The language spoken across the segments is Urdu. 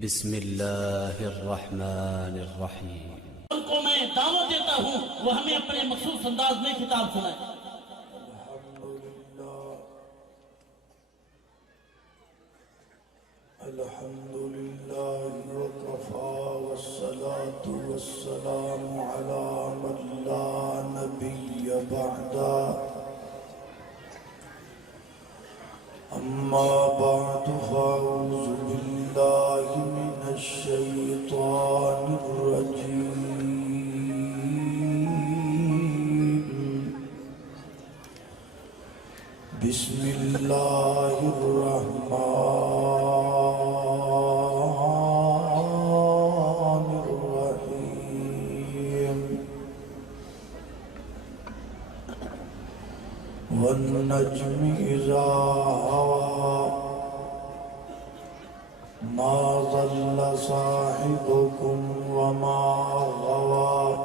بسم اللہ الرحمن الرحیم۔ ان کو میں دعوت دیتا ہوں وہ ہمیں اپنے مخصوص انداز میں کتاب سنائے۔ الحمدللہ وکفا والصلاة والسلام علی من لا نبی بعدا اما بعد فاعوذ باللہ من الشیطان الرجیم بسم اللہ الرحمن الرحیم والنجم اذا ہوا ما ضل صاحبكم وما غوى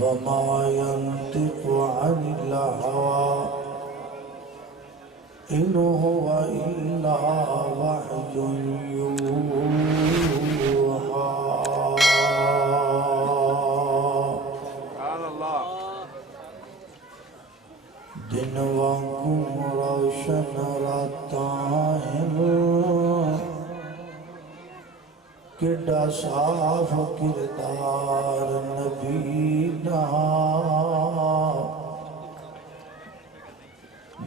وما ينطق عن الهوى إن هو إلا وحي يوحى دن وانکم روشن راتاں کڈا صاف کردار نبی نا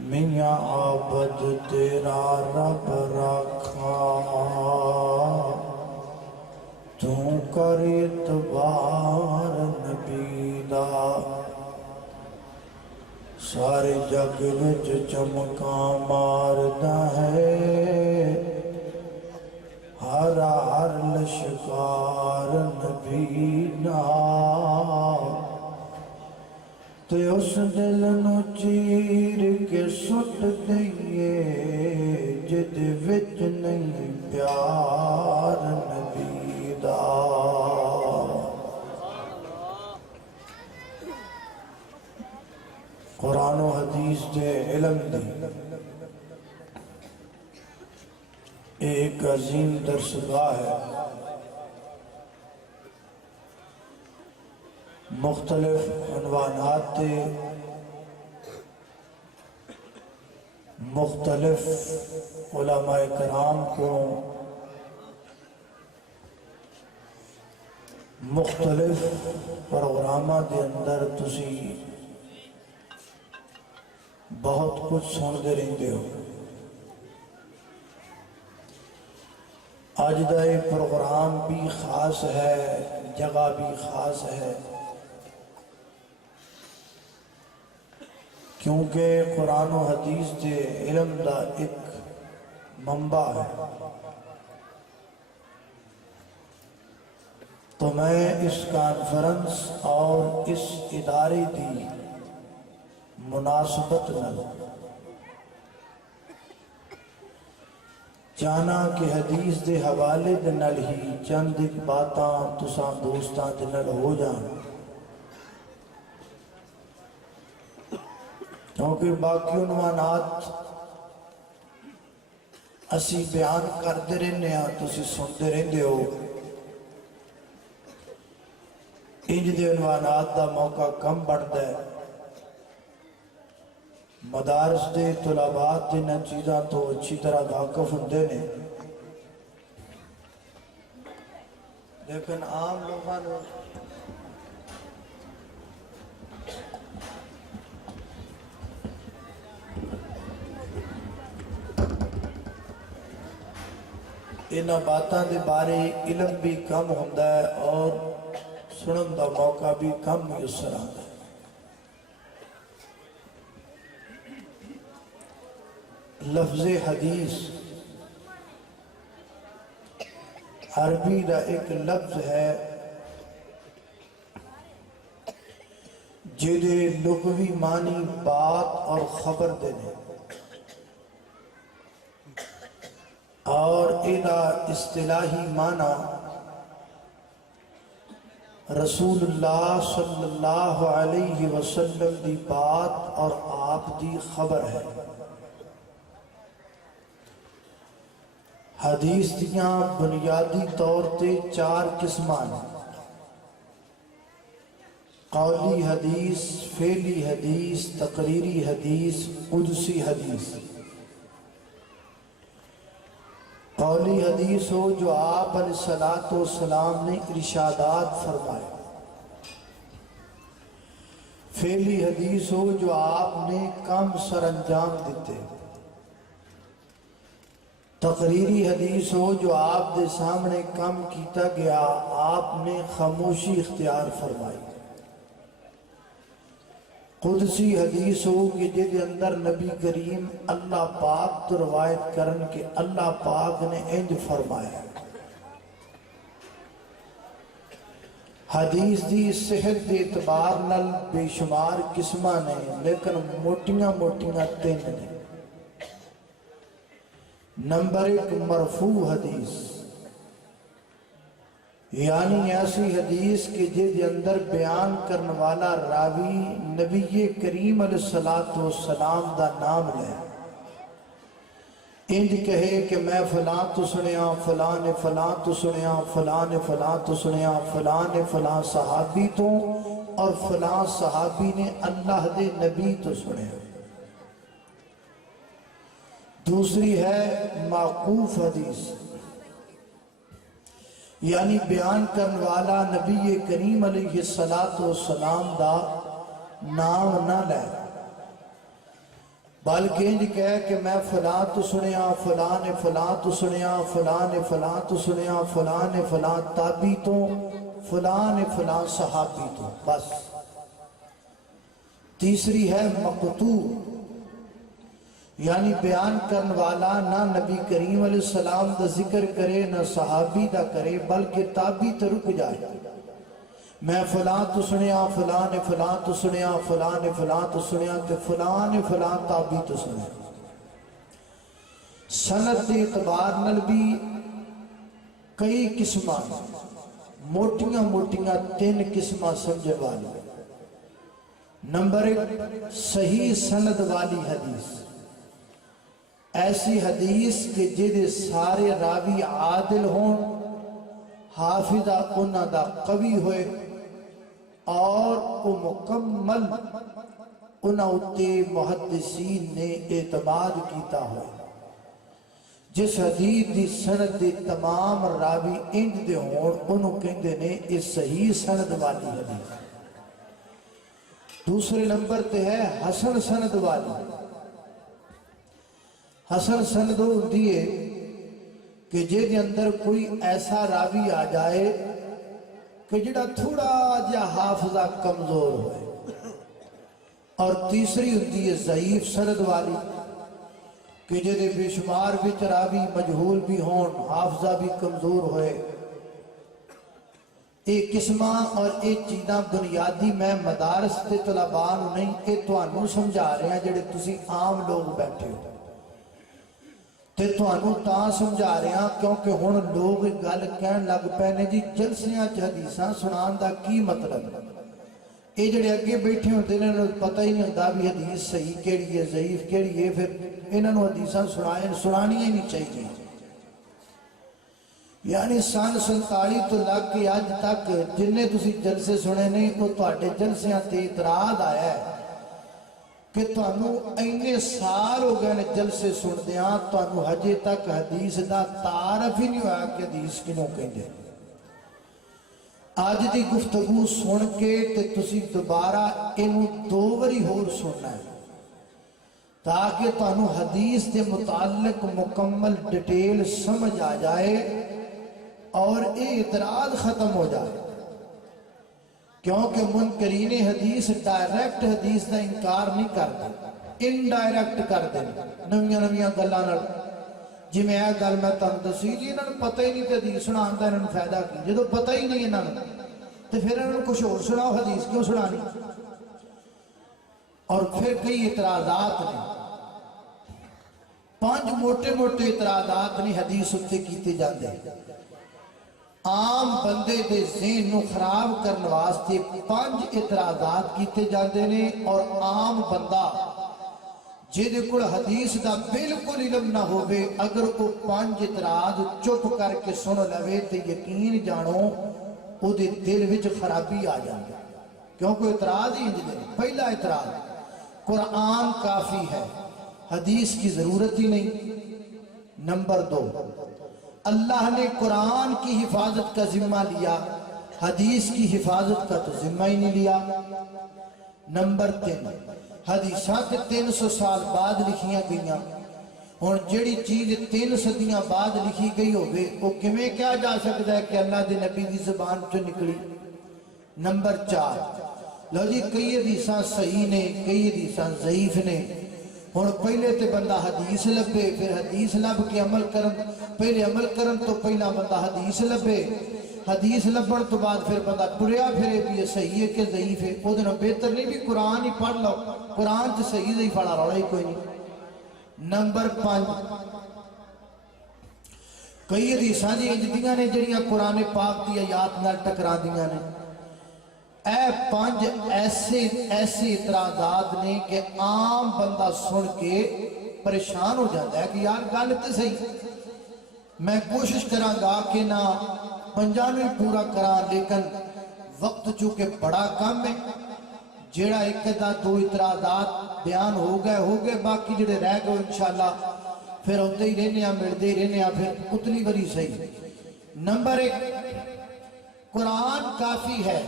میاں عابد تیرا رب رکھا تو کر اعتبار نبی دا سارے جگ وچ چمکاں ماردا ہے ہر ہر لشکار نبی نا تے اس دل نو چیر کے سٹ دئیے جد وچ نہیں پیار نبی دا قرآن و حدیث دے علم دی ایک عظیم درسگاہ ہے۔ مختلف عنوانات تے مختلف علماء کرام کو مختلف پروگرامہ دے اندر تسی بہت کچھ سن دے رہندے ہو۔ آج دا یہ پروگرام بھی خاص ہے، جگہ بھی خاص ہے، کیونکہ قرآن و حدیث دے علم دا ایک منبع ہے۔ تو میں اس کانفرنس اور اس ادارے دی مناسبت نہ چاہنا کہ حدیث دے حوالے دے نال ہی چند ایک باتاں تساں دوستاں دے نال ہو جان، کیونکہ باقی عنوانات اسی بیان کردے رہنے ہیں تسی سنتے رہندے ہو۔ انج دے عنوانات دا موقع کم بڑھتا ہے، مدارس دے طلبات دے نہ چیزاں تو اچھی طرح واقف ہوندے نے، لیکن عام لوگاں نے انہاں باتاں دے بارے علم بھی کم ہوندا ہے اور سنن دا موقع بھی کم میسر آتا ہے۔ لفظ حدیث عربی دا ایک لفظ ہے جدے لغوی معنی بات اور خبر دینے، اور ایدہ اصطلاحی معنی رسول اللہ صلی اللہ علیہ وسلم دی بات اور آپ دی خبر ہے۔ حدیث دیاں بنیادی طور تے 4 قسماں نے، قولی حدیث، فعلی حدیث، تقریری حدیث، قدسی حدیث۔ قولی حدیث ہو جو آپ علیہ السلام نے ارشادات فرمائے، فعلی حدیث ہو جو آپ نے کام سر انجام دیتے، تقریری حدیث ہو جو آپ دے سامنے کام کیتا گیا آپ نے خاموشی اختیار فرمائی، قدسی حدیث ہو کہ جے اندر نبی کریم اللہ پاک تو روایت کرن کہ اللہ پاک نے انج فرمایا۔ حدیث دی صحت دے اعتبار نال بے شمار قسمہ نے، لیکن موٹیاں 3 نے۔ نمبر 1 مرفوع حدیث، یعنی ایسی حدیث کہ جے اندر بیان کرنے والا راوی نبی کریم علیہ السلام دا نام لے، انج کہے کہ میں فلاں تو سنیا، فلاں نے فلاں تو سنیا، فلاں نے فلاں تو سنیا، فلاں نے فلاں صحابی تو، اور فلاں صحابی نے اللہ دے نبی تو سنیا۔ دوسری ہے موقوف حدیث، یعنی بیان کرنے والا نبی کریم علیہ السلام دا نام نہ لے، بلکہ انج کہے کہ میں فلاں تو سنیا، فلاں نے فلاں تو سنیا، فلاں نے فلاں تو سنیا، فلاں نے فلاں تابعی تو، فلاں نے فلاں صحابی تو، بس۔ تیسری ہے مقطوع، یعنی بیان کرنے والا نہ نبی کریم علیہ السلام دا ذکر کرے نہ صحابی دا کرے، بلکہ تابعی تے رک جائے، میں فلاں تو سنیا، فلاں نے فلاں تو سنیا، فلاں نے فلاں تو سنیا، تے فلاں نے فلاں تابعی تو سنیا۔ سند دے اعتبار نال بھی کئی قسماں، موٹیاں 3 قسماں سمجھے والی۔ نمبر 1 صحیح سند والی حدیث، ایسی حدیث کہ جدے سارے راوی عادل ہون، حافظہ انہاں دا قوی ہوئے، اور وہ مکمل انہاں اتے محدثین نے اعتماد کیتا ہوئے۔ جس حدیث دی سند دے تمام راوی انج دے ہون انہوں کہندے نے اس صحیح سند والی حدیث۔ دوسرے نمبر تے ہے حسن سند والی۔ حسن سند ہوتی ہے کہ جے دے اندر کوئی ایسا راوی آ جائے کہ جڑا تھوڑا جا حافظہ کمزور ہوئے۔ اور تیسری ہوتی ہے ضعیف سند والی، کہ جے دے بے شمار وچ راوی مجہول بھی ہون، حافظہ بھی کمزور ہوئے۔ ایک قسمہ اور ایک چیزاں بنیادی میں مدارس تے طلبان نہیں، اے توانوں سمجھا رہے ہیں جڑے تسی عام لوگ بیٹھے ہو، تے توانوں تاں سمجھا رہے ہیں کیونکہ ہن لوگ گل کہن لگ پے نے جی جلسیاں چ حدیثاں سنان دا کی مطلب؟ اے جڑے اگے بیٹھے ہوندے نے انہاں نوں پتہ ہی نہیں ہوندا بھی حدیث صحیح کیڑی ہے ضعیف کیڑی ہے، پھر انہاں نوں حدیثاں سنانی ہی نہیں چاہیے۔ یعنی سن 47 تو لگ کے آج تک جنہیں تسی جلسے سنے نہیں وہ تواڈے جلسیاں تے اعتراض آیا ہے کہ تانوں اینے سال ہو گئے نے جلسے سن دیاں، تانوں ہجے تک حدیث دا تعارف ہی نہیں ہوا کہ حدیث کنوں کہندے۔ آج دی گفتگو سن کے تے تسی دوبارہ انہوں 2 واری ہور سننا ہے تاکہ تانوں حدیث دے متعلق مکمل ڈیٹیل سمجھ آ جائے اور اے اعتراض ختم ہو جائے۔ کیونکہ منکرین حدیث ڈائریکٹ حدیث دا انکار نہیں کرتے، انڈائریکٹ کرتے نویاں گلاں نال۔ جی میں اے گل میں تانوں دسی جی انہاں نوں پتہ ہی نہیں تے حدیث سنان دا انہاں نوں فائدہ کی، جدوں پتہ ہی نہیں انہاں نوں تے پھر انہاں نوں کچھ اور سناؤ، حدیث کیوں سنانی؟ اور پھر کئی اعتراضات نے، 5 موٹے اعتراضات نے حدیث اتے کیتے جاندے۔ عام بندے دے ذہن نو خراب کرنے واسطے 5 اعتراضات کیتے جاندے نے، اور عام بندہ جہدے کول حدیث دا بالکل علم نہ ہوئے اگر وہ 5 اعتراض چپ کر کے سن لوے تو یقین جانو او دے دل وچ خرابی آ جاندی، کیونکہ اعتراض ہی انج دے۔ پہلا اعتراض، قرآن کافی ہے، حدیث کی ضرورت ہی نہیں۔ نمبر 2، اللہ نے قرآن کی حفاظت کا ذمہ لیا، حدیث کی حفاظت کا تو ذمہ ہی نہیں لیا۔ نمبر 3، حدیثات 300 سال بعد لکھیاں گئیاں، اور جڑی چیز 3 صدیاں بعد لکھی گئی ہوگی وہ کمیں کیا جا سکتا ہے کہ اللہ دے نبی دی زبان چو نکلی۔ نمبر 4، لو جی کئی حدیثاں صحیح نے، کئی حدیثاں ضعیف نے، اور پہلے تے بندہ حدیث لبے، پھر حدیث لب کے عمل کرن، پہلے عمل کرن تو پہلا بندہ حدیث لبے، حدیث لبن تو بعد پھر بندہ ٹریا پھرے بھی یہ صحیح ہے کہ ضعیف ہے۔ وہ دنوں بہتر نہیں بھی قرآن ہی پڑھ لو، قرآن سے صحیح ضعیف والا روڑا ہی کوئی نہیں۔ نمبر 5، کئی حدیثاں دی انجدیاں نے جڑیاں قرآن پاک دی آیات نال ٹکرا دیاں نے۔ اے 5 ایسے اعتراضات نے کہ عام بندہ سن کے پریشان ہو جاتا ہے کہ یار گل تے صحیح، میں کوشش کراں گا کہ نہ 5 میں پورا کراں، لیکن وقت چونکہ بڑا کم ہے، جیڑا ایک دا 2 اعتراضات بیان ہو گئے، باقی جڑے رہ گئے انشاءاللہ پھر ہوتے ہی رہنے ہیں، ملتے ہی رہنے ہیں، پھر اتنی بری صحیح۔ نمبر 1، قرآن کافی ہے،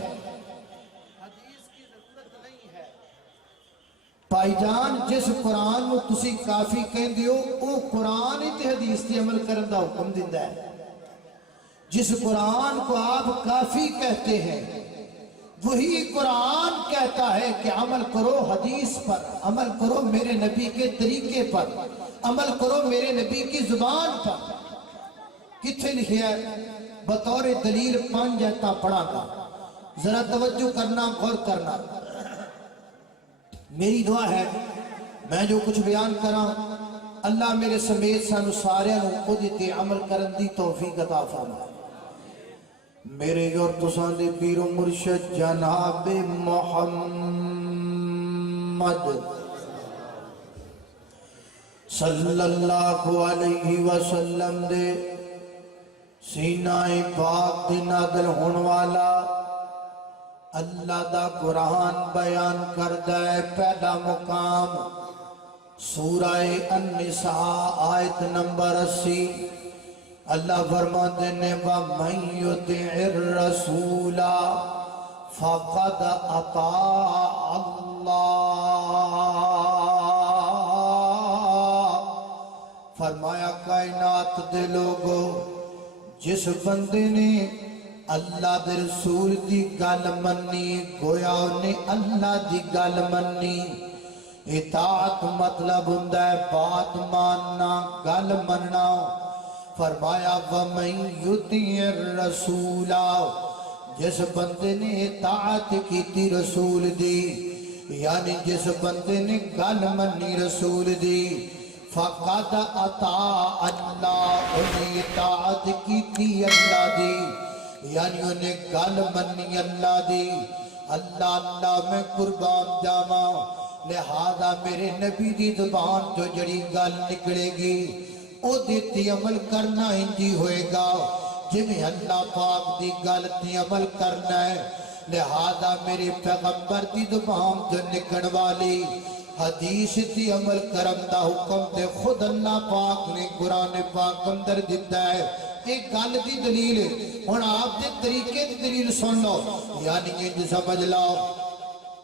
حدیث کی ضرورت نہیں ہے۔ بھائی جان جس قرآن کو تسی کافی کہندے ہو وہ قرآن ہی تے حدیث تے عمل کرن دا حکم دیندا ہے۔ جس قرآن کو آپ کافی کہتے ہیں وہی قرآن کہتا ہے کہ عمل کرو حدیث پر، عمل کرو میرے نبی کے طریقے پر، عمل کرو میرے نبی کی زبان پر۔ کتھے لکھیا ہے؟ بطور دلیل 5 آیتاں پڑھا گا، ذرا توجہ کرنا، غور کرنا۔ میری دعا ہے میں جو کچھ بیان کراں اللہ میرے سمیت سانو سارے نو تے عمل کرن دی توفیق عطا فرمائے۔ میرے اور تساں دے پیر و مرشد جناب محمد صلی اللہ علیہ وسلم دے سینہ پاک دی نازل ہون والا اللہ دا قرآن بیان کردہ ہے۔ پہلا مقام سورہ النساء آیت نمبر 80، اللہ فرماتے ہیں وَمَن يُطِعِ الرَّسُولَ فَقَدْ أَطَاعَ اللَّهَ۔ فرمایا کائنات دے لوگو جس بندے نے اللہ دے رسول دی گل منی گویا انہیں اللہ دی گل منی۔ اطاعت مطلب ہوندا ہے بات ماننا، گل مننا۔ فرمایا وَمَن يُطِعِ الرَّسُولَ، جس بندے نے اطاعت کیتی رسول دی، یعنی جس بندے نے گل منی رسول دی، فَقَدْ أَطَاعَ اللَّهَ، انہیں اطاعت کیتی اللہ دی، یعنی انہیں گل منی اللہ دی۔ اللہ میں قربان جاواں، لہذا میرے نبی دی زبان جو جڑی گل نکلے گی او دیتی عمل کرنا ہنجی ہوئے گا جمیں اللہ پاک دی گل تی عمل کرنا ہے۔ لہذا میرے پیغمبر دی زبان جو نکل والی حدیث تی عمل کرم دا حکم تے خود اللہ پاک نے قرآن پاک اندر دیتا ہے۔ ایک گل دی دلیل ہے، اور آپ دے طریقے دی دلیل سن لو، یعنی یہ سمجھ لو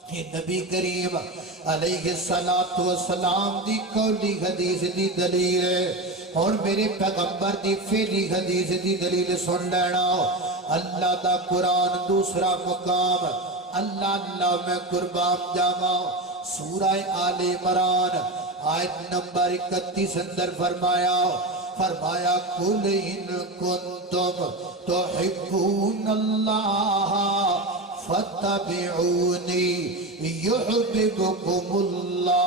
کہ نبی کریم علیہ السلام دی قولی حدیث دی دلیل ہے، اور میرے پیغمبر دی فعلی حدیث دی دلیل سن لینا۔ اللہ دا قرآن دوسرا مقام، اللہ میں قربان جاواں، سورہ آل عمران آیت نمبر 31 اندر فرمایا قُلْ إِن كُنتُمْ تُحِبُّونَ اللَّهَ فَاتَّبِعُونِي يُحْبِبْكُمُ اللَّهُ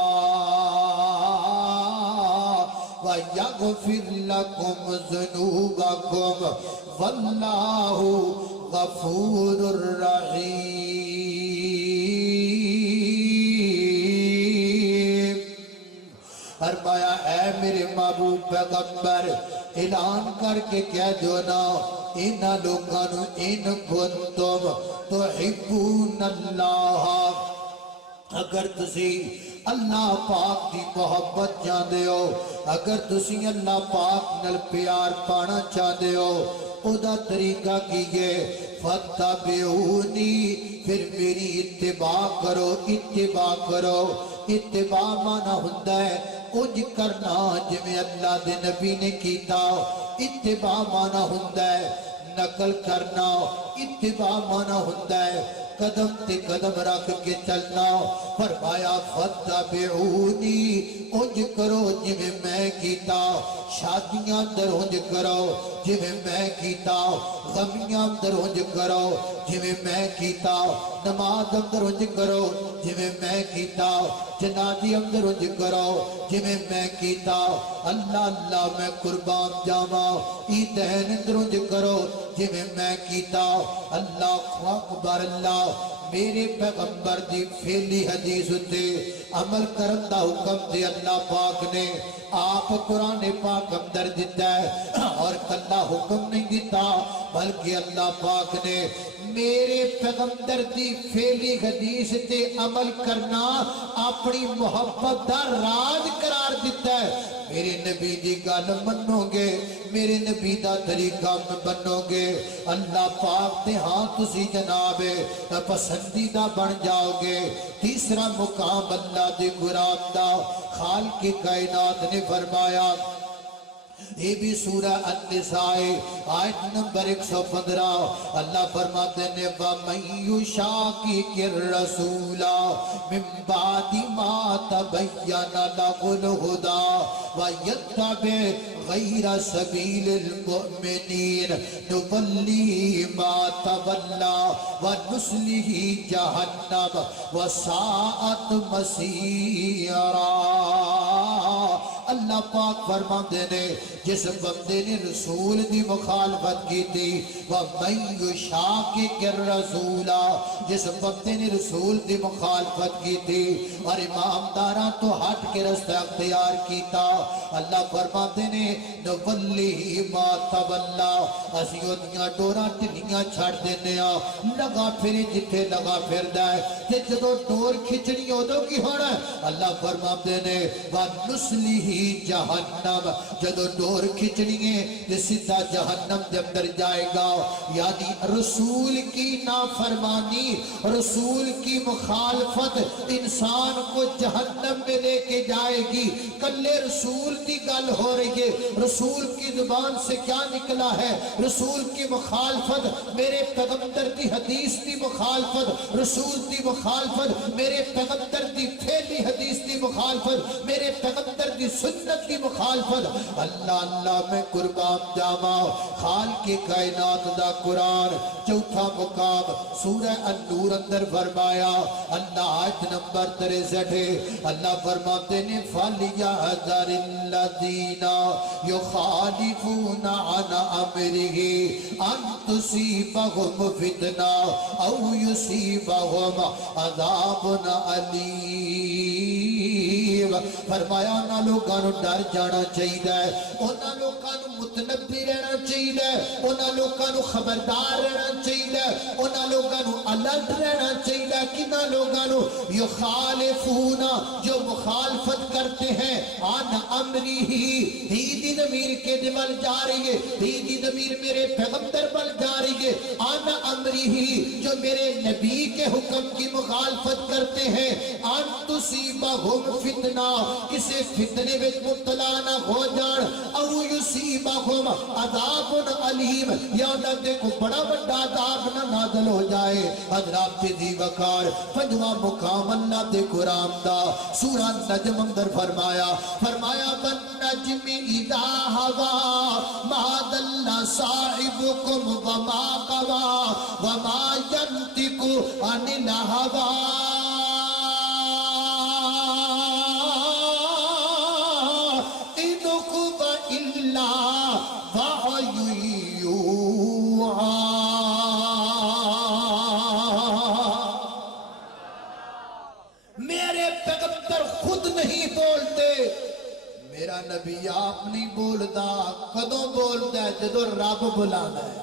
وَيَغْفِرْ لَكُمْ ذُنُوبَكُمْ وَاللَّهُ غَفُورٌ رَحِيمٌ۔ اے میرے محبوب پیغمبر اعلان کر کے کہہ دو نا انہاں لوگاں نو ان کنتم تحبون اللہ اگر تسی اللہ پاک دی محبت چاہتے ہو اگر تسی اللہ پاک نل پیار پانا چاہتے ہو او دا طریقہ کیے فَاتَّبِعُونِي پھر میری اتباع کرو اتباع مانا ہوندہ ہے انج کرنا جمیں اللہ دے نبی نے کیتا اتباع مانا ہوندہ ہے نقل کرنا اتباع مانا ہوندہ ہے قدم تے قدم رکھ کے چلنا فرمایا فَاتَّبِعُونِي انج کرو جمیں میں کیتا شادیاں اندر انج کرو جمیں میں کیتا غمیاں اندر انج کرو جمیں میں کیتا نماز اندر انج کرو جمیں میں کیتا جنازی اندر انج کرو جمیں میں کیتا اللہ اللہ میں قربان جاما عیدین اندر انج کرو جمیں میں کیتا اللہ اکبر اللہ میرے پیغمبر دی فعلی حدیث تے عمل کرن دا حکم دے اللہ پاک نے آپ قرآن پاک اندر دیتا ہے اور کلا حکم نہیں دیتا بلکہ اللہ پاک نے میرے پیغمبر دی فعلی حدیث تے عمل کرنا اپنی محبت دا راز قرار دیتا ہے میرے نبی دی گل منو گے میرے نبی دا طریقہ میں بنو گے اللہ پاک تے ہاں تسی جناب پسندیدہ بن جاؤ گے تیسرا مقام اللہ دے قرآن دا خالق کائنات نے فرمایا یہ بھی سورہ النساء آیت نمبر 115 اللہ فرماتے نے وَمَن يُشَاقِقِ الرَّسُولَ مِن بَعْدِ مَا تَبَيَّنَ لَهُ الْهُدَى وَيَتَّبِعْ غَيْرَ سَبِيلِ الْمُؤْمِنِينَ نُوَلِّهِ مَا تَوَلَّى وَنُصْلِهِ جَهَنَّمَ وَسَاءَتْ مَصِيرًا اللہ پاک فرماتے نے جس بندے نے رسول دی مخالفت کی تھی وَمَن يُشَاقِقِ الرَّسُولَ جس بندے نے رسول دی مخالفت کی تھی اور امامداراں تو ہٹ کے رستہ اختیار کیتا اللہ فرماتے نے نُوَلِّهِ مَا تَوَلَّى اسیوں دیاں ڈوراں ٹھلیاں چھڑ دینے لگا پھرے جتھے لگا پھر دائے کہ جدو ڈور کھچڑی ہو دو کی ہونا اللہ فرماتے نے وَنُصْلِهِ جہنم جدو ڈور کھچڑیے سیدھا جہنم دے اندر جائے گا یعنی رسول کی نافرمانی رسول کی مخالفت انسان کو جہنم میں لے کے جائے گی کلے رسول کی گل ہو رہی ہے رسول کی زبان سے کیا نکلا ہے رسول کی مخالفت میرے پیغمبر کی حدیث کی مخالفت رسول کی مخالفت میرے پیغمبر کی پھیلی حدیث کی مخالفت میرے پیغمبر کی سنت کی مخالفت اللہ اللہ میں قربان جاما خالق کائنات دا قرآن چوتھا مقام سورہ النور اندر فرمایا اللہ آیت نمبر 63 اللہ فرماتے نے فَلْيَحْذَرِ الَّذِينَ يُخَالِفُونَ عَنْ أَمْرِهِ أَن تُصِيبَهُمْ فِتْنَةٌ أَوْ يُصِيبَهُمْ عَذَابٌ أَلِيمٌ فرمایا نہ لوگاں نو ڈر جانا چاہیے انہاں لوگاں نو متنبی رہنا چاہیے انہاں لوگاں نو خبردار رہنا چاہیے انہاں لوگاں نو الرٹ رہنا چاہیے کنہاں لوگاں نو یخالفون جو مخالفت کرتے ہیں عن امرہ ہی دی ضمیر کے دل جا رہی ہے ہی دی ضمیر میرے پیغمبر بل جا رہی ہے عن امرہ جو میرے نبی کے حکم کی مخالفت کرتے ہیں ان تصیبہم فتنہ کسی فتنے میں مبتلا نہ ہو جان او یصیبہم عذاب علیم یا اللہ کو بڑا بڑا عذاب نہ نازل ہو جائے حضرات دی وقار پنجواں مقام اللہ دے قرآن دا سورہ نجم اندر فرمایا وَالنَّجْمِ اِذَا هَوَى مَا ضَلَّ صَاحِبُكُمْ وَمَا غَوَى وَمَا يَنطِقُ عَنِ الْهَوَى میرے پیغمبر خود نہیں بولتے میرا نبی آپ نہیں بولدا کدوں بولدا ہے جدوں رب بلاندا ہے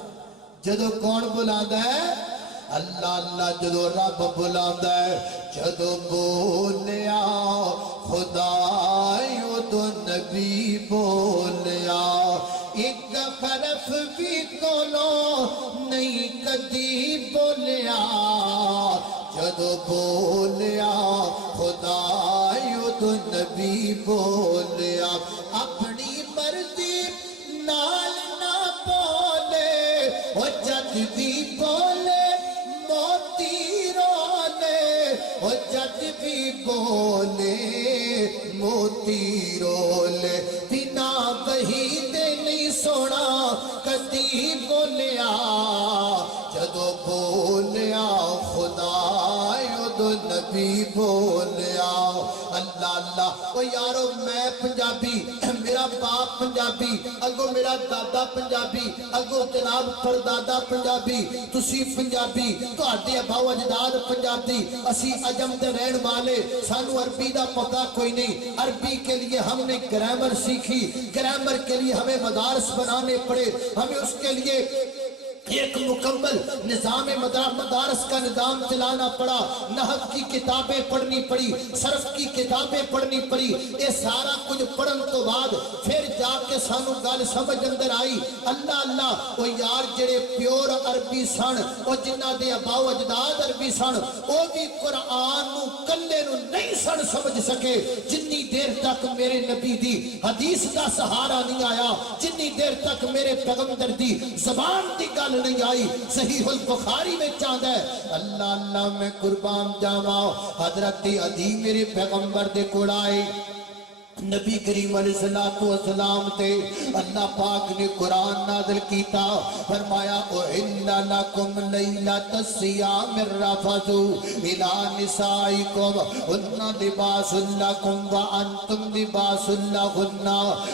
جدوں کون بلاندا ہے اللہ اللہ جدوں رب بلاندا ہے جدوں بولیا خدا اودوں نبی بولیا ایک حرف بھی کولوں نہیں کدی بولیا جدوں بولیا خدا اودوں نبی بولیا اپنی مرضی نال نہ بولے او جد بھی بولے موتی رولے او جد بھی بولے موتی رولے بنا وحی دے نہیں سونا کدی بولیا جدو بولیا خدا اودو نبی بولیا اللہ اللہ او یارو میں پنجابی میرا باپ پنجابی اگو میرا دادا پنجابی اگو جناب پردادا پنجابی تسی پنجابی تو آدھے اباو اجداد پنجابی اسی عجم دے رہن والے سانو عربی دا پتہ کوئی نہیں عربی کے لیے ہم نے گرامر سیکھی گرامر کے لیے ہمیں مدارس بنانے پڑے ہمیں اس کے لیے ایک مکمل نظام مدارس کا نظام چلانا پڑا نحو کی کتابیں پڑھنی پڑی صرف کی کتابیں پڑھنی پڑی یہ سارا کچھ پڑھن تو بعد پھر جا کے سانو گل سمجھ اندر آئی اللہ اللہ وہ یار جڑے پیور عربی سن وہ جنہ دے اباؤ اجداد عربی سن وہ بھی قرآن نو کلے نو نہیں سن سمجھ سکے جنی دیر تک میرے نبی دی حدیث کا سہارا نہیں آیا جنی دیر تک میرے پیغمبر دی زبان دی گل نہیں آئی صحیح البخاری میں چاند ہے اللہ اللہ میں قربان جاواں حضرت عدی میرے پیغمبر دے کول آئے نبی کریم علیہ السلام تے اللہ پاک نے قرآن نازل کیتا فرمایا اُحِلَّ لَكُمْ لَيْلَةَ الصِّيَامِ الرَّفَثُ إِلَىٰ نِسَائِكُمْ هُنَّ لِبَاسٌ لَكُمْ وَأَنْتُمْ لِبَاسٌ لَهُنَّ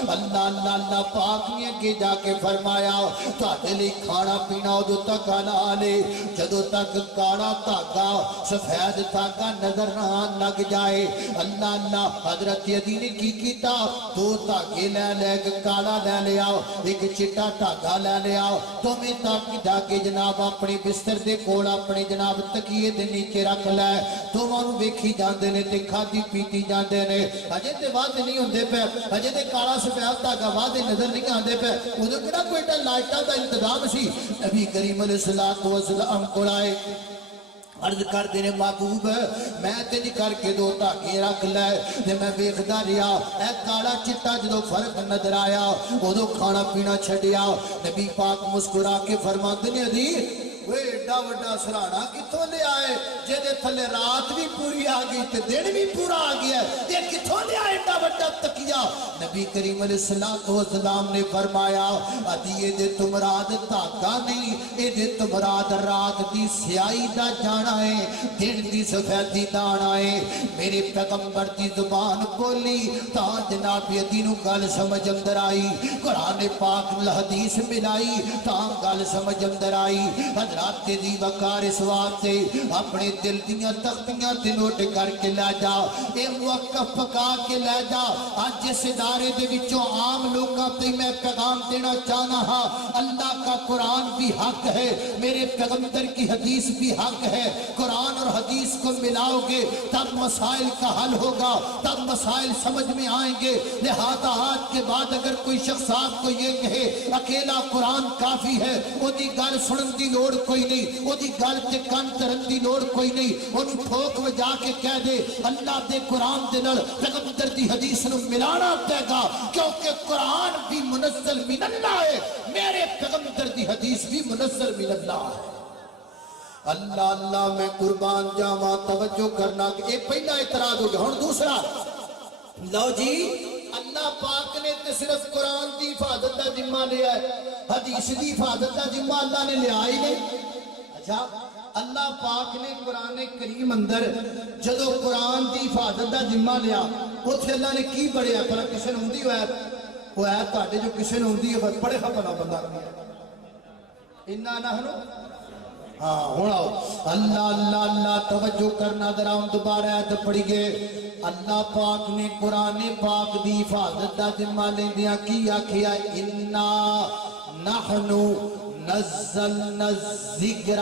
اللہ اللہ پاک نے آگے جا کے فرمایا تہاڈے لئی کھانا پینا ادو تک حلال ہے جدوں تک کالا دھاگا سفید دھاگا نظر نہ لگ جائے اللہ اللہ حضرت عدی نے کی کیتا دو دھاگے لے لے کالا لے لیا ایک چٹا دھاگا لے لیا تو میں دھاگے جناب اپنے بستر دے کول اپنے جناب تکیے دے نیچے رکھ لے تو مانو ویکھی جاندے نے تے کھادی پیتی جاندے نے اجے تے واضح نہیں ہوندے پے اجے تے کالا سفید دھاگا واضح نظر نہیں آندے پے اودوں کیڑا کوئی ٹا لائٹاں دا انتظام سی نبی کریم علیہ السلام کول آئے عرض کر دینے محبوب میں تیجی کر کے دو تاکہ رکھ لے تے میں ویکھدا رہیا اے کالا چٹا جدو فرق نظر آیا ادو کھانا پینا چھڈیا نبی پاک مسکرا کے فرماندے نے عدی وہ ایڈا وڈا سرانا کتوں لے آئے جے تھلے رات بھی پوری آ گئی تے دن بھی پورا آ گیا یہ کتوں لے آئے ایڈا وڈا تکیا نبی کریم علیہ السلام نے فرمایا عدی یہ دے تمراد دھاگا نہیں یہ دے تمراد رات دی سیاہی دا جانا ہے دن دی سفیدی دانا ہے میرے پیغمبر دی زبان بولی تا جناب عدی نو گل سمجھ اندر آئی قرآن پاک حدیث ملائی تا گل سمجھ اندر آئی حضرات دی وقار اس واسطے اپنے دل دیاں تختیاں تے نوٹ کر کے لے جا اے موقف پکا کے لے جا آج جس ادارے دے وچوں عام لوگاں تے میں پیغام دینا چاہنا ہاں اللہ کا قرآن بھی حق ہے میرے پیغمبر کی حدیث بھی حق ہے قرآن اور حدیث کو ملاؤ گے تب مسائل کا حل ہوگا تب مسائل سمجھ میں آئیں گے لہذا آج کے بعد اگر کوئی شخص آپ کو یہ کہے اکیلا قرآن کافی ہے وہ دی گل سنن دی لوڑ کوئی نہیں وہ دی گل تے کان ترن دی لوڑ کوئی نہیں وہ ٹھوک وجا کے کہہ دے اللہ دے قرآن دے نال پیغمبر دی حدیث نو ملانا پے گا کیونکہ قرآن بھی منزل من اللہ ہے میرے پیغمبر دی حدیث بھی منزل من اللہ ہے اللہ اللہ میں قربان جاواں توجہ کرنا کہ پہلا اعتراض ہو گیا ہن دوسرا لو جی اللہ پاک نے تے صرف قرآن دی حفاظت دا ذمہ لیا ہے حدیث دی حفاظت دا ذمہ اللہ نے لیا ہی نہیں اچھا اللہ پاک نے قرآن کریم اندر جدو قرآن دی حفاظت دا ذمہ لیا اوتھے اللہ نے کی پڑھیا پر کسے نوں ہوندی ہوئے وہ ہے تہاڈے جو کسے نوں ہوندی ہے پڑھے خا بنا بندہ انا نحن ہاں ہوں آؤ اللہ اللہ اللہ توجہ کرنا ذرا ہم دوبارہ آیت پڑھیے اللہ پاک نے قرآن پاک دی حفاظت دا ذمہ لیندیاں کی آکھیا انا نحنو نزلنا الذکر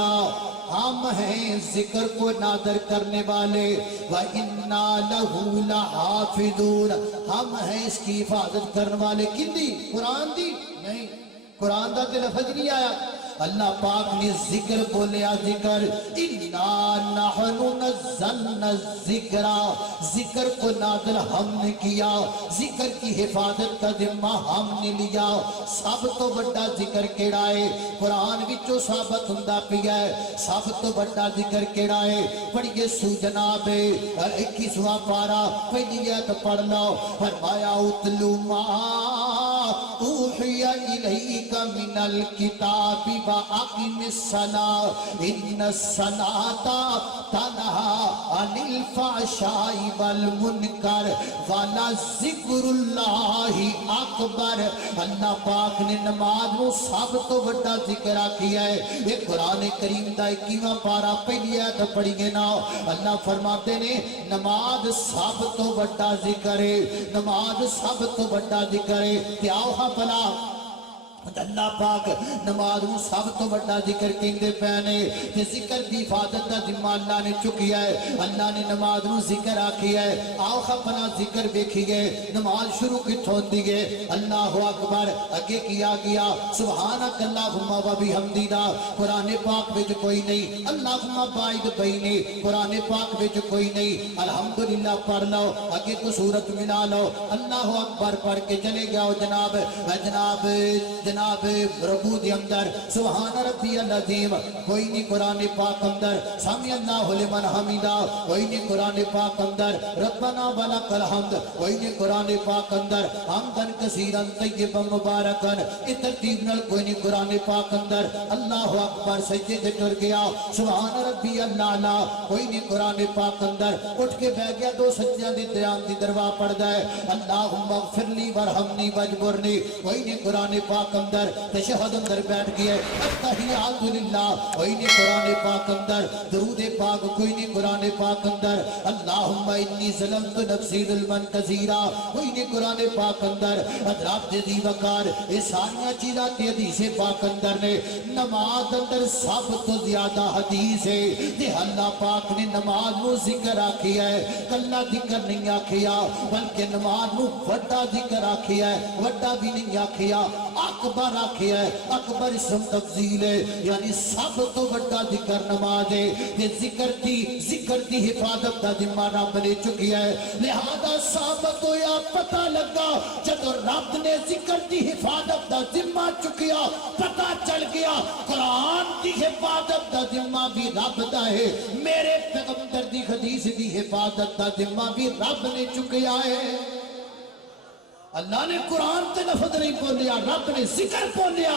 ہم ہیں ذکر کو نادر کرنے والے وَإِنَّا لَهُ لَحَافِظُونَ ہم ہیں اس کی حفاظت کرنے والے کن دی قرآن دی نہیں قرآن دا تے لفظ نہیں آیا اللہ پاک نے ذکر بولیا ذکر اِنَّا نَحْنُ نَزَّلْنَا الذِّكْرَ ذکر کو نازل ہم نے کیا ذکر کی حفاظت کا ذمہ ہم نے لیا سب تو بڑا ذکر کیڑا ہے قرآن وچوں ثابت ہوندا پیا ہے سب تو بڑا ذکر کیڑا ہے پڑھیے سو جناب 21واں پارہ پہلی آیت پڑھ لو فرمایا اتلو ما اوحی الیک من الکتاب وَأَقِمِ الصَّلَاةَ إِنَّ الصَّلَاةَ تَنْهَى عَنِ الْفَحْشَاءِ وَالْمُنْكَرِ وَلَذِكْرُ اللَّهِ أَكْبَرُ اللہ پاک نے نماز نو سب تو بڑا ذکر کیا ہے یہ قرآن کریم دا 21واں پارہ پہلی آیت پڑھیے نا اللہ فرماتے نے نماز سب تو بڑا ذکر ہے نماز سب تو بڑا ذکر ہے کیا ہوا بلا اللہ پاک نماز نو سب تو بڑا ذکر کہندے پہنے کہ ذکر دی حفاظت دا ذمہ اللہ نے چکیا ہے اللہ نے نماز نو ذکر آکھیا ہے آؤ خپنا ذکر دیکھی گئے نماز شروع کتھوں دی گئے اللہ اکبر اگے کیا گیا سبحانک اللہم و بحمدک قرآن پاک وچ کوئی نہیں اللہم باعد بینی قرآن پاک وچ کوئی نہیں الحمدللہ پڑھ لو اگے کو سورت ملا لو اللہ اکبر پڑھ کے چلے گیا جناب جناب رکوع دے اندر سبحان ربی العظیم کوئی نہیں قرآن پاک اندر سمی اللہ لمن حمیدہ کوئی نہیں قرآن پاک اندر ربنا ولک الحمد کوئی نہیں قرآن پاک اندر حمدن کثیرا طیبا مبارکا اس ترتیب نال کوئی نہیں قرآن پاک اندر اللہ اکبر سجدے تے ٹر گیا سبحان ربی الاعلی کوئی نہیں قرآن پاک اندر اٹھ کے بیٹھ گیا دو سجدیاں دے درمیان دی دروا پڑھدا ہے اللہم اغفر لی وارحمنی واجبرنی کوئی نہیں قرآن پاک اندر تشہد اندر بیٹھ گئے التحیات للہ کوئی نہیں قرآن پاک اندر درود پاک کوئی نہیں قرآن پاک اندر اللہم انی ظلمت نفسی ظلمن کثیرا کوئی نہیں قرآن پاک اندر حضرات جدی وقار یہ ساریاں چیزاں تے حدیث پاک اندر نے نماز اندر سب تو زیادہ حدیث ہے کہ اللہ پاک نے نماز نو ذکر آکھیا ہے کلا ذکر نہیں آکھیا بلکہ نماز نو وڈا ذکر آکھیا ہے وڈا بھی نہیں آکھیا اکبر آکھیا ہے اکبر اسم تفضیل ہے یعنی سب تو بڑا ذکر نماز ہے یہ ذکر دی حفاظت دا ذمہ رب نے چکیا ہے لہذا ثابت ہویا پتہ لگا جب رب نے ذکر دی حفاظت دا ذمہ چکیا پتہ چل گیا قرآن دی حفاظت دا ذمہ بھی رب دا ہے میرے پیغمبر دی حدیث دی حفاظت دا ذمہ بھی رب نے چکیا ہے اللہ نے قرآن تے لفظ نہیں بولیا رب نے ذکر بولیا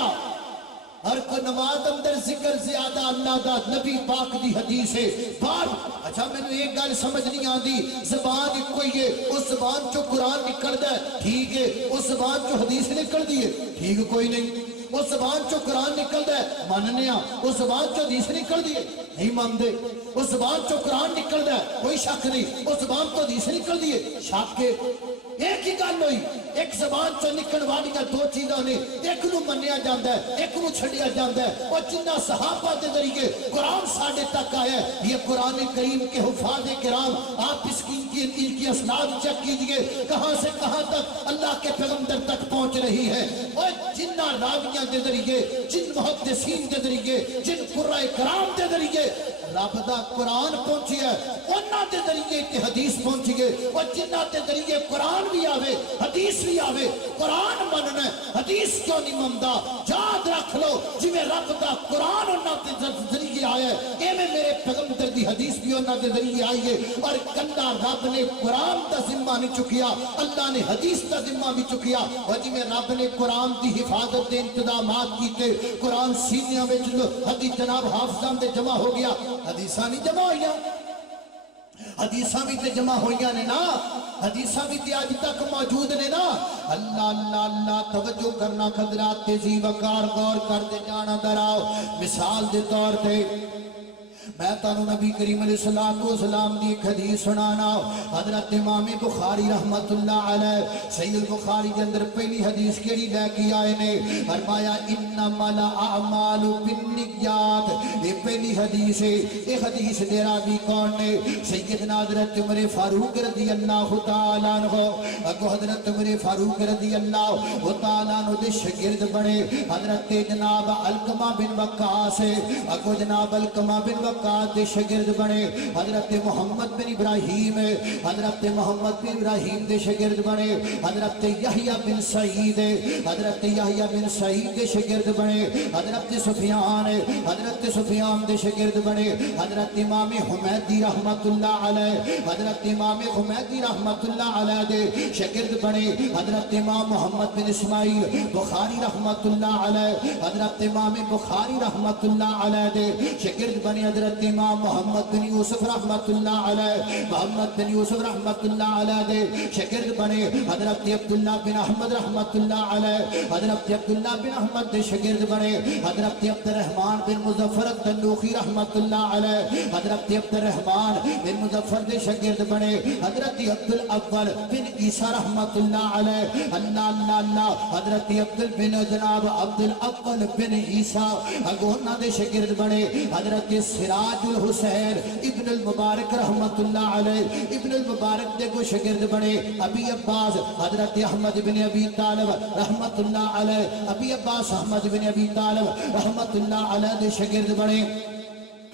ہر کو نماز اندر ذکر زیادہ اللہ دا نبی پاک دی حدیث ہے بار اچھا میں نے ایک گل سمجھ نہیں آندی زبان کوئی ہے اس زبان چو قرآن نکل دا ہے ٹھیک ہے اس زبان چو حدیث نکل دی ہے ٹھیک کوئی نہیں اس زبان چو قرآن نکل دا ہے ماننے اس زبان چو حدیث نکل دی ہے نہیں ماندے اس زبان چو قرآن نکل دا ہے کوئی شک نہیں اس زبان تو حدیث نکل دی ہے شک کے ایک ہی گل ہوئی ایک زبان چو نکل والی کا دو چیزاں نے ایک نو منیا جاندہ ہے ایک نو چھڑیا جاندہ ہے اور جنہ صحابہ دے ذریعے قرآن ساڑھے تک آیا ہے یہ قرآن کریم کے حفاظ کرام آپ اس کی اسناد چیک کیجئے کہاں سے کہاں تک اللہ کے پیغمبر تک پہنچ رہی ہے اور جنہ راویاں دے ذریعے جن محدثین دے ذریعے جن قرآن کرام دے ذریعے رب دا قرآن پہنچی ہے انہاں دے ذریعے تے حدیث پہنچی گئے اور جنہ دے ذریعے قرآن بھی آوے حدیث بھی آوے قرآن مننا ہے حدیث کیوں نہیں مندا یاد رکھ لو جی میں رب دا قرآن انہاں دے ذریعے آیا ہے اے میں میرے پیغمبر دی حدیث بھی انہاں دے ذریعے آئی ہے اور کندہ رب نے قرآن دا ذمہ نہیں چکیا اللہ نے حدیث دا ذمہ بھی چکیا اور جی میں رب نے قرآن دی حفاظت دے انتظامات کیتے قرآن سینیاں وچ حدیث جناب حافظان دے جمع ہو گیا حدیثاں نہیں جمع ہوئی حدیثاں بھی تے جمع ہوئیاں نے نا حدیثاں بھی تے آج تک موجود نے نا اللہ اللہ اللہ توجہ کرنا خضرات تیزی وقار غور کر دے جانا دراؤ مثال دے طور تے میں تانو نبی کریم علیہ السلام دی ایک حدیث سنانا حضرت امام بخاری رحمت اللہ علیہ صحیح البخاری کے اندر پہلی حدیث کیڑی لے کے آئے نے فرمایا انما الاعمال بالنیات یہ پہلی حدیث ہے یہ حدیث دے راوی کون نے سیدنا حضرت عمر فاروق رضی اللہ تعالیٰ عنہ اگو حضرت عمر فاروق رضی اللہ تعالیٰ عنہ دے شاگرد بنے حضرت جناب علقمہ بن وقاص اگو جناب علقمہ بن وقاص دے شاگرد بنے حضرت محمد بن ابراہیم حضرت محمد بن ابراہیم دے شاگرد بنے حضرت یحییٰ بن سعید حضرت یحییٰ بن سعید دے شاگرد بنے حضرت سفیان دے شاگرد بنے حضرت امام حمیدی رحمت اللہ علیہ حضرت امام حمیدی رحمت اللہ علیہ دے شاگرد بنے حضرت امام محمد بن اسماعیل بخاری رحمت اللہ علیہ حضرت امام بخاری رحمت اللہ علیہ دے شاگرد بنے حضرت امام محمد بن یوسف رحمت اللہ علیہ محمد بن یوسف رحمت اللہ علیہ دے شاگرد بنے حضرت عبداللہ بن احمد رحمت اللہ علیہ حضرت عبداللہ بن احمد دے شاگرد بنے حضرت عبد الرحمن بن مظفر التنوخی رحمت اللہ علیہ حضرت عبد الرحمن بن مظفر دے شاگرد بنے حضرت عبد الاول بن عیسیٰ رحمت اللہ علیہ اللہ اللہ اللہ حضرت عبد بن جناب عبد الاول بن عیسیٰ اگونا دے شاگرد بنے حضرت سراج الحسین ابن المبارک رحمت اللہ علیہ ابن المبارک دے کو شاگرد بنے ابی عباس حضرت احمد بن ابی طالب رحمت اللہ علیہ ابی عباس احمد بن ابی طالب رحمت اللہ علیہ دے شاگرد بنے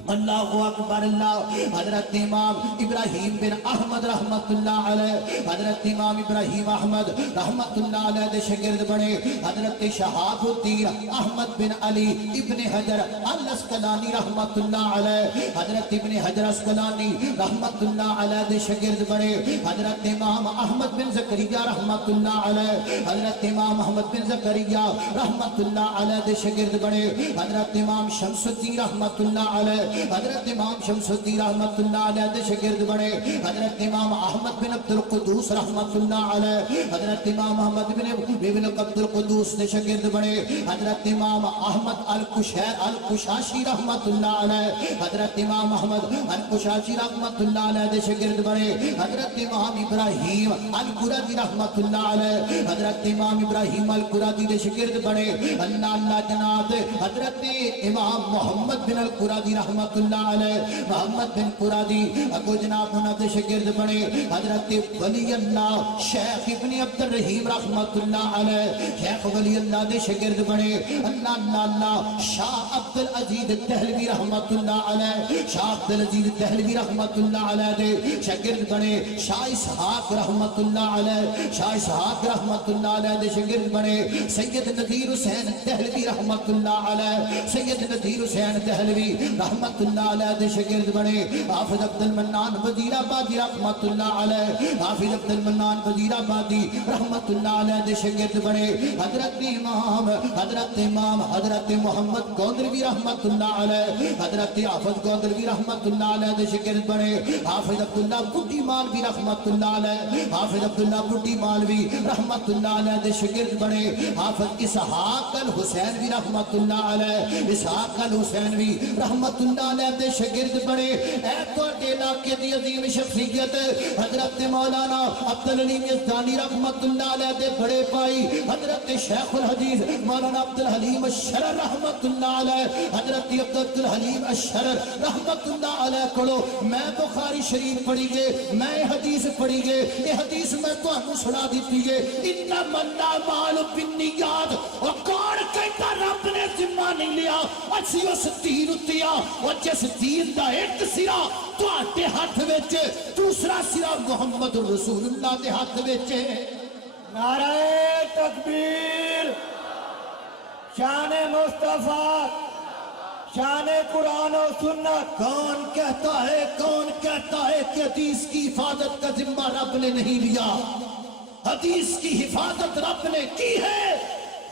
اللہ اکبر اللہ حضرت امام ابراہیم بن احمد رحمت اللہ علیہ حضرت امام ابراہیم احمد رحمت اللہ علیہ دے شاگرد بنے حضرت شہاب الدین احمد بن علی ابن حجر الاسقلانی رحمت اللہ علیہ حضرت ابن حجر اسقلانی رحمت اللہ علیہ دے شاگرد بنے حضرت امام احمد بن زکریا رحمت اللہ علیہ حضرت امام احمد بن زکریا رحمت اللہ علیہ دے شاگرد بنے حضرت امام شمس الدین رحمت اللہ علیہ حضرت امام شمس الدین رحمت اللہ علیہ دے شاگرد بنے حضرت امام احمد بن عبد القدوس رحمت اللہ علیہ حضرت امام احمد بن عبد القدوس دے شاگرد بنے حضرت امام احمد القشاشی رحمت اللہ علیہ حضرت امام احمد القشاشی رحمت اللہ علیہ دے شاگرد بنے حضرت امام ابراہیم القرادی رحمت اللہ علیہ حضرت امام ابراہیم القرادی دے شاگرد بنے اللہ اللہ جناب حضرت امام محمد بن القرادی رحمت اللہ علیہ محمد بن قرادی اگو جناب انہاں دے شاگرد بنے حضرت ولی اللہ شیخ ابن عبد الرحیم رحمت اللہ علیہ شیخ ولی اللہ دے شاگرد بنے اللہ اللہ اللہ شاہ عبد العزیز دہلوی رحمت اللہ علیہ شاہ عبد العزیز دہلوی رحمت اللہ علیہ دے شاگرد بنے شاہ اسحاق رحمت اللہ علیہ شاہ اسحاق رحمت اللہ علیہ دے شاگرد بنے سید نذیر حسین دہلوی رحمت اللہ علیہ سید نذیر حسین دہلوی رحمت اللہ علیہ دے شاگرد بنے حافظ عبد المنان وزیر آبادی رحمت اللہ علیہ حافظ عبد المنان وزیر آبادی رحمت اللہ علیہ دے شاگرد بنے حضرت امام حضرت محمد گوندلوی رحمت اللہ علیہ حضرت حافظ گوندلوی رحمت اللہ علیہ دے شاگرد بنے حافظ عبداللہ بڈی مالوی رحمت اللہ علیہ حافظ عبداللہ بڈی مالوی رحمت اللہ علیہ دے شاگرد بنے حافظ اسحاق الحسینوی رحمت اللہ علیہ اسحاق الحسینوی رحمت اللہ علیہ دے شاگرد بنے اے تو علاقے دی عظیم شخصیت حضرت مولانا عبدالعلیم یزدانی رحمت اللہ علیہ دے بڑے پائی حضرت شیخ الحدیث مولانا عبدالحلیم الشرر رحمت اللہ علیہ حضرت عبدالحلیم الشرر رحمت اللہ علیہ کڑو میں بخاری شریف پڑھی گے میں حدیث پڑھی گے یہ حدیث میں تو ہم سنا دیتی گے انما الاعمال بالنیات اور کون کہتا رب نے ذمہ نہیں لیا اسی اس دین اتیا اور جس دین دا ایک سرا تو آتے ہاتھ ویچے دوسرا سرا محمد رسول اللہ دے ہاتھ ویچے نعرہ تکبیر شان مصطفیٰ شان قرآن و سنت کون کہتا ہے کہ حدیث کی حفاظت کا ذمہ رب نے نہیں لیا حدیث کی حفاظت رب نے کی ہے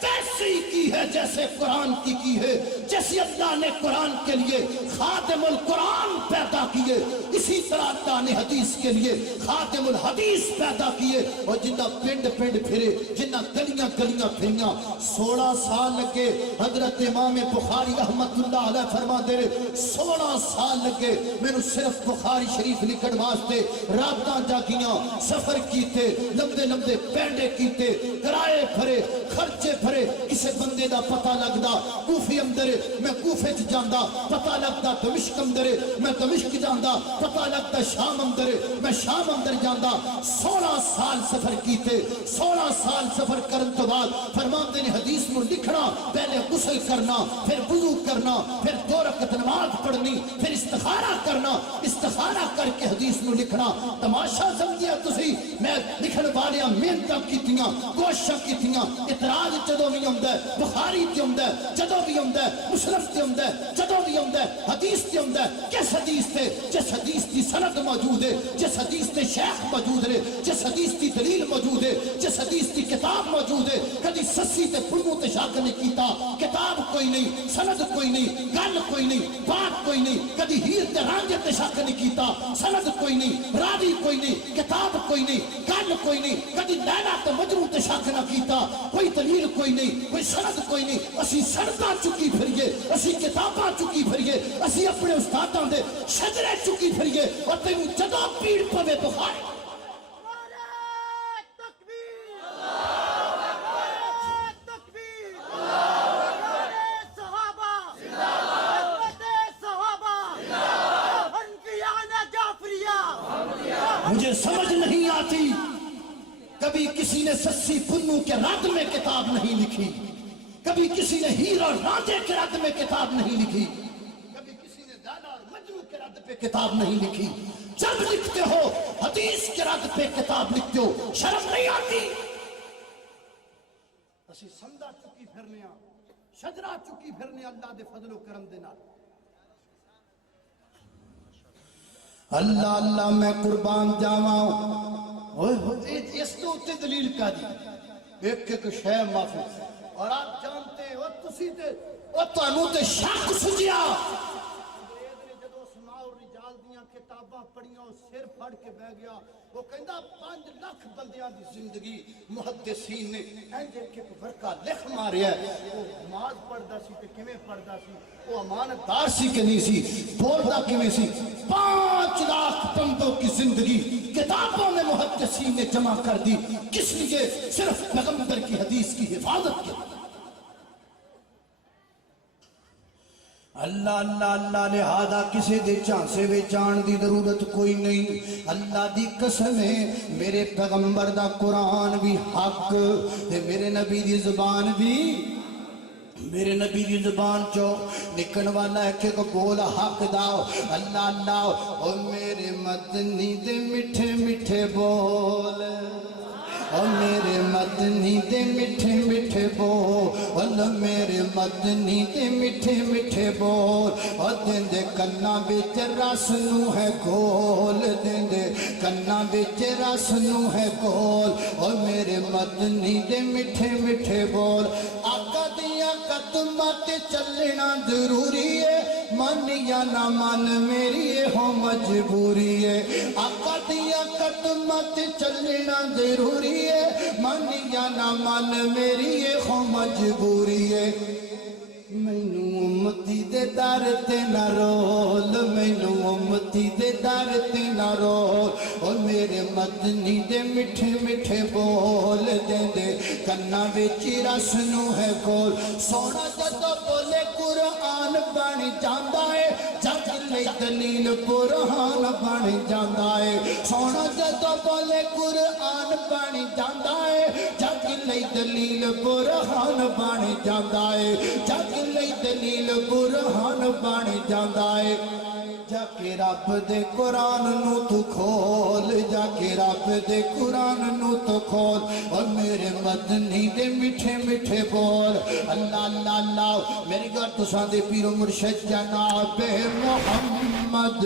ویسے ہی کی ہے جیسے قرآن کی ہے. جیسے اللہ نے قرآن کے لیے خادم القرآن پیدا کیے, اسی طرح اللہ نے حدیث کے لیے خادم الحدیث پیدا کیے. اور جنہ پنڈ پنڈ پھرے, جنہ گلیاں گلیاں پھریاں, 16 سال لگے. حضرت امام بخاری رحمت اللہ علیہ فرما دے 16 سال لگے میں صرف بخاری شریف لکھن واسطے. راتاں جاگیاں, سفر کیتے, لمبے لمبے پینڈے کیتے, کرائے بھرے, خرچے بھرے. کسے بندے دا پتہ لگدا کوفی اندر میں کوفے چ جاندا, پتہ لگدا دمشق اندر میں دمشق جاندا, پتہ لگدا شام اندر میں شام اندر جاندا. 16 سال سفر کیتے. 16 سال سفر کرن تو بعد فرماندے نے حدیث نو لکھنا, پہلے غسل کرنا, پھر وضو کرنا, پھر 2 رکعت نماز پڑھنی, پھر استخارہ کرنا, استخارہ کر کے حدیث نو لکھنا. تماشا سمجھیا تسی میں لکھن والیاں محنتاں کیتیاں, کوششاں کیتیاں. اعتراض جدوں بھی ہوندا ہے بخاری تے ہوندا ہے, جدوں بھی ہوندا ہے مسلم تے ہوندا ہے, جدوں بھی ہوندا ہے حدیث تے ہوندا ہے. کس حدیث تے؟ جس حدیث دی سند موجود ہے, جس حدیث تے شیخ موجود ہے, جس حدیث دی دلیل موجود ہے, جس حدیث دی کتاب موجود ہے. کدی سسی تے پھڑوں تے شک نہیں کیتا. کتاب کوئی نہیں, سند کوئی نہیں, گل کوئی نہیں, بات کوئی نہیں. کدی ہیر تے رانجے تے شک نہیں کیتا. سند کوئی نہیں, راوی کوئی نہیں, کتاب کوئی نہیں, گل کوئی نہیں. کدی لیلا تے مجنوں تے شک نہ کیتا. کوئی دلیل کوئی نہیں, کوئی سند کوئی نہیں. اسی سڑکاں چکی پھریے, اسی کتاباں چکی پھریے, اسی اپنے استاداں دے شجرے چکی پھریے. اور تینوں جدوں پیڑ پوے بخاری مجھے سمجھ نہیں آتی. کبھی کسی نے سسی پنو کے رد میں کتاب نہیں لکھی, کبھی کسی نے ہیر اور رانجے کے رد میں کتاب نہیں لکھی, کبھی کسی نے لیلا اور مجنوں کے رد پہ کتاب نہیں لکھی. جب لکھتے ہو حدیث کے رد پہ کتاب لکھتے ہو, شرم نہیں آتی؟ اسی سمدہ چکی پھرنے ہاں, شجرہ چکی پھرنے اللہ دے فضل و کرم دے نال. اللہ اللہ میں قربان جاواں. اس تو تے دلیل کا دی ایک ایک شے معافی. اور آپ جانتے ہو تسی تے او تانوں تے شک سجیا جدوں سماع اور رجال دیاں کتاباں پڑھیاں سر پھڑ کے بیٹھ گیا. وہ کہندا 5 لاکھ بندیاں دی زندگی محدثین نے انج ایک ورقہ لکھ ماریا ہے. وہ نماز پڑھدا سی تے کیویں پڑھدا سی, وہ امانتدار سی کہ نہیں سی, بولدا کیویں سی. 5 لاکھ بندوں کی زندگی کتابوں میں محدثین نے جمع کر دی. کس لیے؟ صرف پیغمبر کی حدیث کی حفاظت کے. اللہ اللہ اللہ لہذا کسی دے چانسے وے جان دی ضرورت کوئی نہیں. اللہ دی قسم ہے میرے پیغمبر دا قرآن بھی حق تے میرے نبی دی زبان بھی, میرے نبی دی زبان چو نکن والا ہے کہ بول حق داؤ. اللہ اللہ او میرے مدنی دے میٹھے میٹھے بول, او میرے مدنی دے میٹھے میٹھے بول, میرے مدنی دے میٹھے میٹھے بول. اور دن دے کنا بچ رس نو ہے گول, دن دے کنا بچ رس نو ہے گول. اور میرے مدنی دے میٹھے میٹھے بول. آقا دیاں قدماں تے چلنا ضروری ہے, من یا نہ من میری ہو مجبوری ہے. آقا دیاں قدماں تے چلنا ضروری ہے, من یا نہ من میری ہو مجبوری ہے. مینوں امتی دے در تے نہ رول, مینوں امتی دے در تے نہ رول. اور میرے مدنی دے میٹھے میٹھے بول, دے دے کنا وچ رس نو ہے گول. سونا جدوں بولے قرآن بن جاندا ہے, جگ لئی دلیل برہان بن جاندا ہے. سونا جدوں بولے قرآن بن جاندا ہے, جگ لئی دلیل برہان بن جاندا ہے. جگ لئی دلیل برہان بن جاندا ہے. جا کے رب دے قرآن نو تو کھول, جا کے رب دے قرآن نو تو کھول. اور میرے مدنی دے میٹھے میٹھے بول. اللہ اللہ اللہ میری گھر تساں دے پیر و مرشد جناب محمد